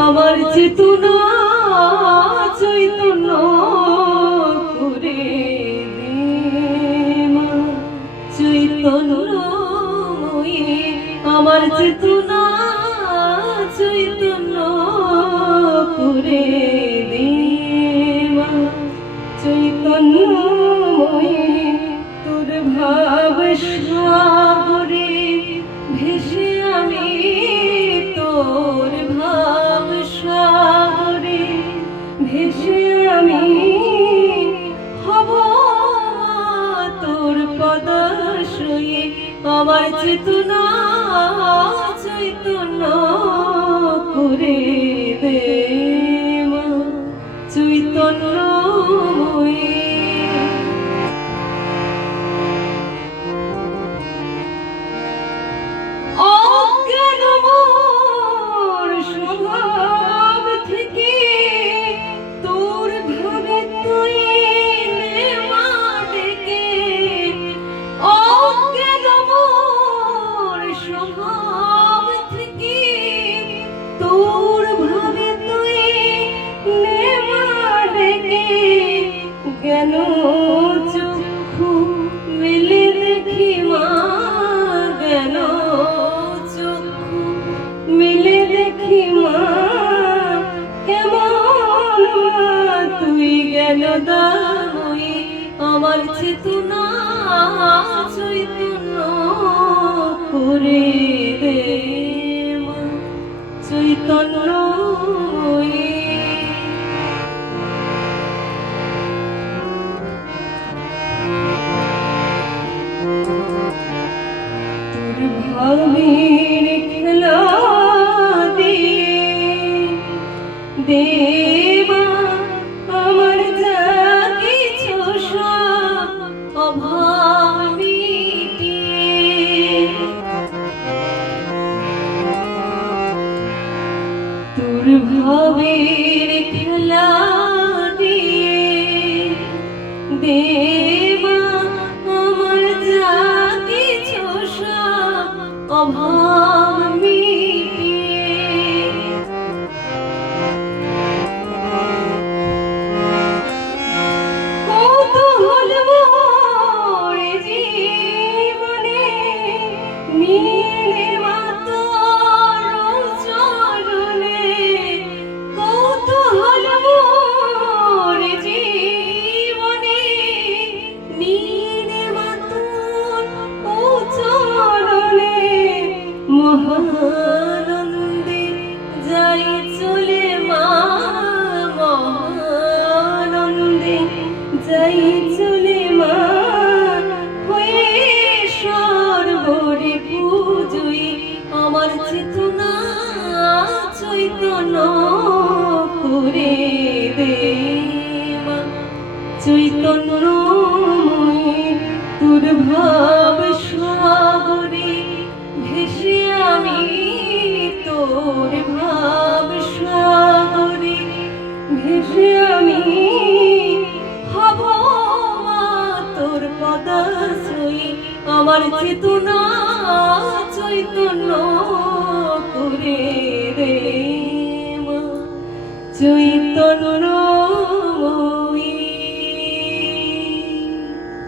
আমার চেতনা চৈতন্য করে দে মা চৈতন্যময়ী আমার চেতনা চৈতন্য করে দে মা চৈতন্যময়ী তোর ভাব সাগরে ভেসে আমি তোর ভাব সাগরে ভেসে আমি হব তোর পদাশ্রয়ে আমার চেতনা চৈতন্য করে দে মা চৈতন্যময়ী অজ্ঞান মোর স্বভাব থেকে তোর ভাবে তুই নে মা ডেকে অজ্ঞান মোর স্বভাব থেকে তোর ভাবে তুই নে মা ডেকে জ্ঞান চক্ষু মেলে দেখি মা জ্ঞান চক্ষু মিলে দেখি মা কেমন তুই জ্ঞান দাময়ী আমার চেতনা চৈতন্য করে দে মা চৈতন্যময়ী ভাবের খেলা দেবা আমার যা কিছু সব অভাব মিটিয়ে তোর ভাবের খেলা দেবা আমার যা কিছু সব অভাব মিটিয়ে কৌতূহল মোর জীবনে নিয়ে মা তোর চরণে কৌতূহল মোর জীবনে নিয়ে মা তোর চরণে মহানন্দে যাই চলে মা মহানন্দে যাই চলে মা হয়ে সর্বরে পূজই আমার চেতনা চৈতন্য করে দে মা চৈতন্যময়ী তোর ভাব সাগরে ভেসে আমি তোর ভাব সাগরে ভেসে আমি হব মা তোর পদাশ্রয়ী আমার চেতনা চৈতন্য করে দে মা চৈতন্য